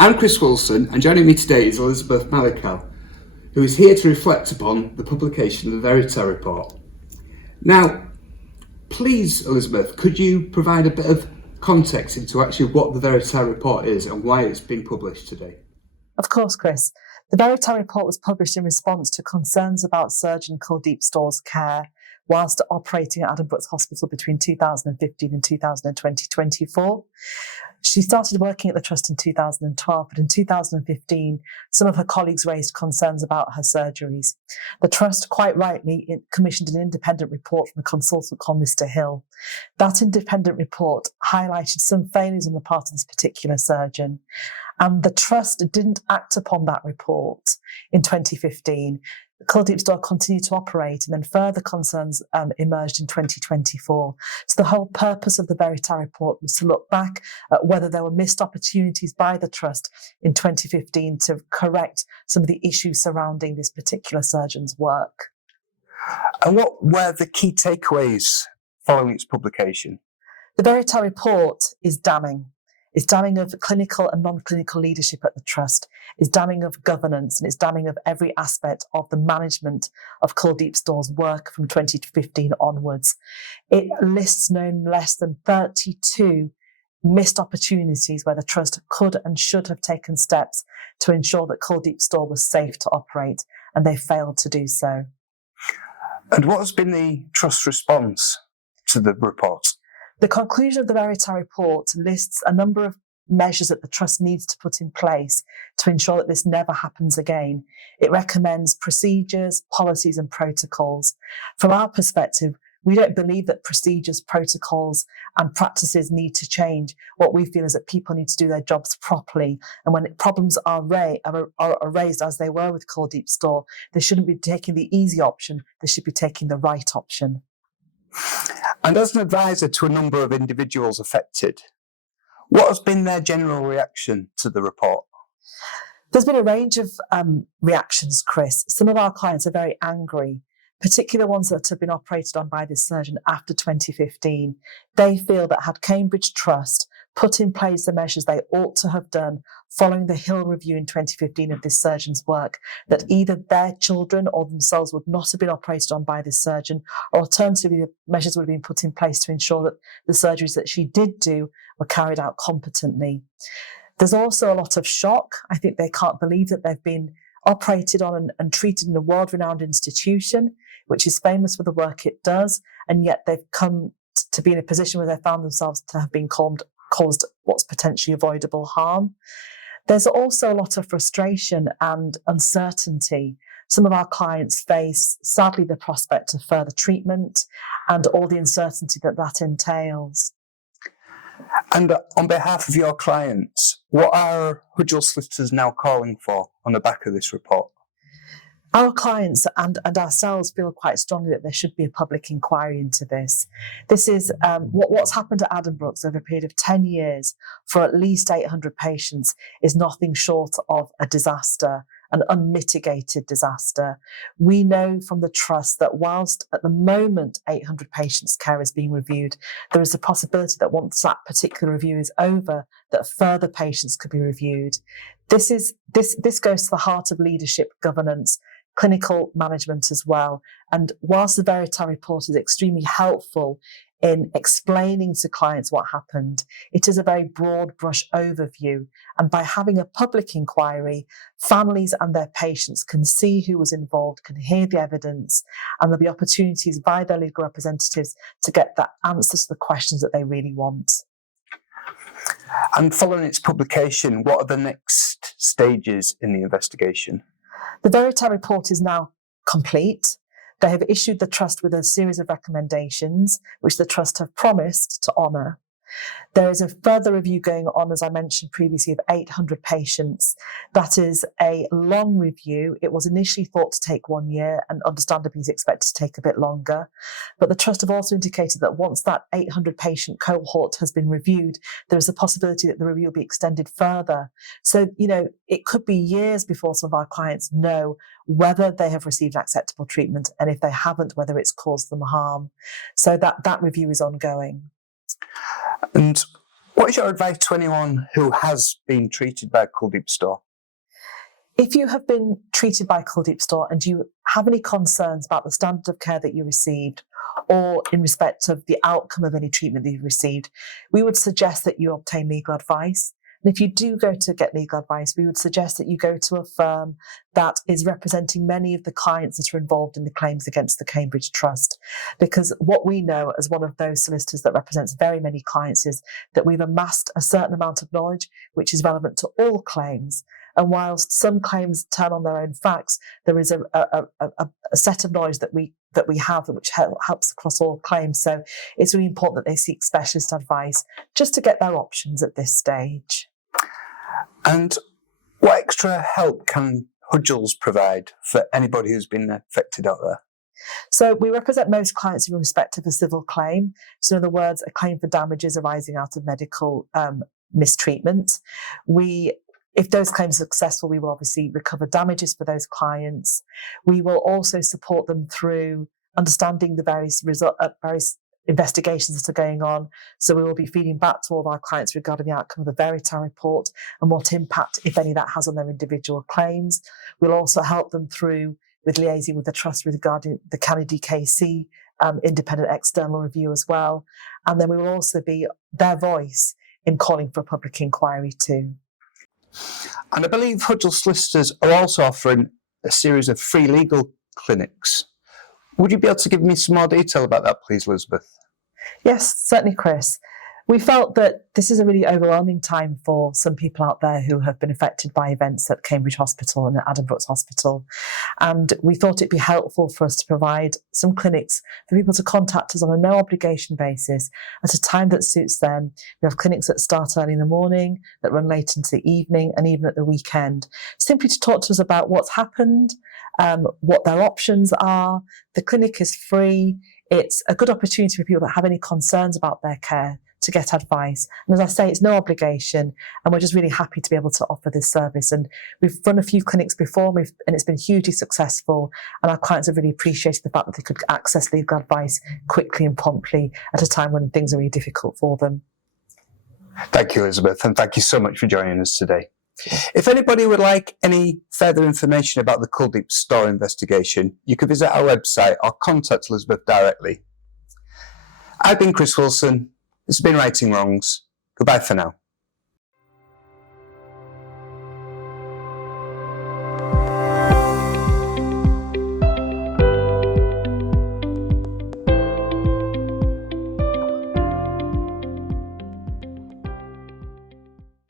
I'm Chris Wilson, and joining me today is Elizabeth Maliakal, who is here to reflect upon the publication of the Verita report. Now, please, Elizabeth, could you provide a bit of context into actually what the Verita report is and why it's being published today? Of course, Chris. The Verita report was published in response to concerns about surgeon Kuldeep Stohr's care whilst operating at Addenbrooke Hospital between 2015 and 2024. She started working at the Trust in 2012, but in 2015, some of her colleagues raised concerns about her surgeries. The Trust, quite rightly, commissioned an independent report from a consultant called Mr. Hudgell. That independent report highlighted some failures on the part of this particular surgeon, and the Trust didn't act upon that report in 2015. Kuldeep Stohr continued to operate, and then further concerns emerged in 2024. So the whole purpose of the Verita report was to look back at whether there were missed opportunities by the Trust in 2015 to correct some of the issues surrounding this particular surgeon's work. And what were the key takeaways following its publication? The Verita report is damning. It's damning of clinical and non-clinical leadership at the Trust. It's damning of governance, and it's damning of every aspect of the management of Kuldeep Stohr's work from 2015 onwards. It lists no less than 32 missed opportunities where the Trust could and should have taken steps to ensure that Kuldeep Stohr was safe to operate, and they failed to do so. And what has been the Trust's response to the report? The conclusion of the Verita report lists a number of measures that the Trust needs to put in place to ensure that this never happens again. It recommends procedures, policies and protocols. From our perspective, we don't believe that procedures, protocols and practices need to change. What we feel is that people need to do their jobs properly. And when problems are raised, as they were with Kuldeep Stohr, they shouldn't be taking the easy option. They should be taking the right option. And as an advisor to a number of individuals affected, what has been their general reaction to the report? There's been a range of reactions, Chris. Some of our clients are very angry, particularly ones that have been operated on by this surgeon after 2015. They feel that had Cambridge Trust put in place the measures they ought to have done following the Hill review in 2015 of this surgeon's work, that either their children or themselves would not have been operated on by this surgeon, or alternatively, the measures would have been put in place to ensure that the surgeries that she did do were carried out competently. There's also a lot of shock. I think they can't believe that they've been operated on and treated in a world-renowned institution, which is famous for the work it does, and yet they've come to be in a position where they found themselves to have been caused what's potentially avoidable harm. There's also a lot of frustration and uncertainty. Some of our clients face, sadly, the prospect of further treatment and all the uncertainty that that entails. And on behalf of your clients, what are Hudgell Solicitors now calling for on the back of this report? Our clients and ourselves feel quite strongly that there should be a public inquiry into this. This is what's happened at Addenbrooke over a period of 10 years for at least 800 patients is nothing short of a disaster, an unmitigated disaster. We know from the Trust that whilst at the moment 800 patients' care is being reviewed, there is a possibility that once that particular review is over, that further patients could be reviewed. This goes to the heart of leadership, governance, clinical management as well. And whilst the Verita report is extremely helpful in explaining to clients what happened, it is a very broad brush overview. And by having a public inquiry, families and their patients can see who was involved, can hear the evidence, and there'll be opportunities by their legal representatives to get that answer to the questions that they really want. And following its publication, what are the next stages in the investigation? The Verita report is now complete. They have issued the Trust with a series of recommendations, which the Trust have promised to honour. There is a further review going on, as I mentioned previously, of 800 patients. That is a long review. It was initially thought to take 1 year and understandably is expected to take a bit longer. But the Trust have also indicated that once that 800 patient cohort has been reviewed, there is a possibility that the review will be extended further. So, it could be years before some of our clients know whether they have received acceptable treatment, and if they haven't, whether it's caused them harm. So that review is ongoing. And what is your advice to anyone who has been treated by Kuldeep Stohr? If you have been treated by Kuldeep Stohr and you have any concerns about the standard of care that you received, or in respect of the outcome of any treatment that you've received, we would suggest that you obtain legal advice. And if you do go to get legal advice, we would suggest that you go to a firm that is representing many of the clients that are involved in the claims against the Cambridge Trust. Because what we know as one of those solicitors that represents very many clients is that we've amassed a certain amount of knowledge which is relevant to all claims. And whilst some claims turn on their own facts, there is a set of knowledge that we have which helps across all claims. So it's really important that they seek specialist advice just to get their options at this stage. And what extra help can Hudgell's provide for anybody who's been affected out there? So we represent most clients in respect of a civil claim. So in other words, a claim for damages arising out of medical mistreatment. If those claims are successful, we will obviously recover damages for those clients. We will also support them through understanding the various investigations that are going on. So we will be feeding back to all of our clients regarding the outcome of the Verita report and what impact, if any, that has on their individual claims. We'll also help them with liaising with the Trust regarding the Canny DKC independent external review as well. And then we will also be their voice in calling for a public inquiry too. And I believe Hudgell Solicitors are also offering a series of free legal clinics. Would you be able to give me some more detail about that, please, Elizabeth? Yes, certainly, Chris. We felt that this is a really overwhelming time for some people out there who have been affected by events at Cambridge Hospital and at Addenbrooke Hospital. And we thought it'd be helpful for us to provide some clinics for people to contact us on a no obligation basis at a time that suits them. We have clinics that start early in the morning, that run late into the evening, and even at the weekend, simply to talk to us about what's happened, what their options are. The clinic is free. It's a good opportunity for people that have any concerns about their care to get advice. And as I say, it's no obligation, and we're just really happy to be able to offer this service. And we've run a few clinics before, and it's been hugely successful, and our clients have really appreciated the fact that they could access legal advice quickly and promptly at a time when things are really difficult for them. Thank you, Elizabeth, and thank you so much for joining us today. If anybody would like any further information about the Kuldeep Stohr investigation, you can visit our website or contact Elizabeth directly. I've been Chris Wilson. This has been Righting Wrongs. Goodbye for now.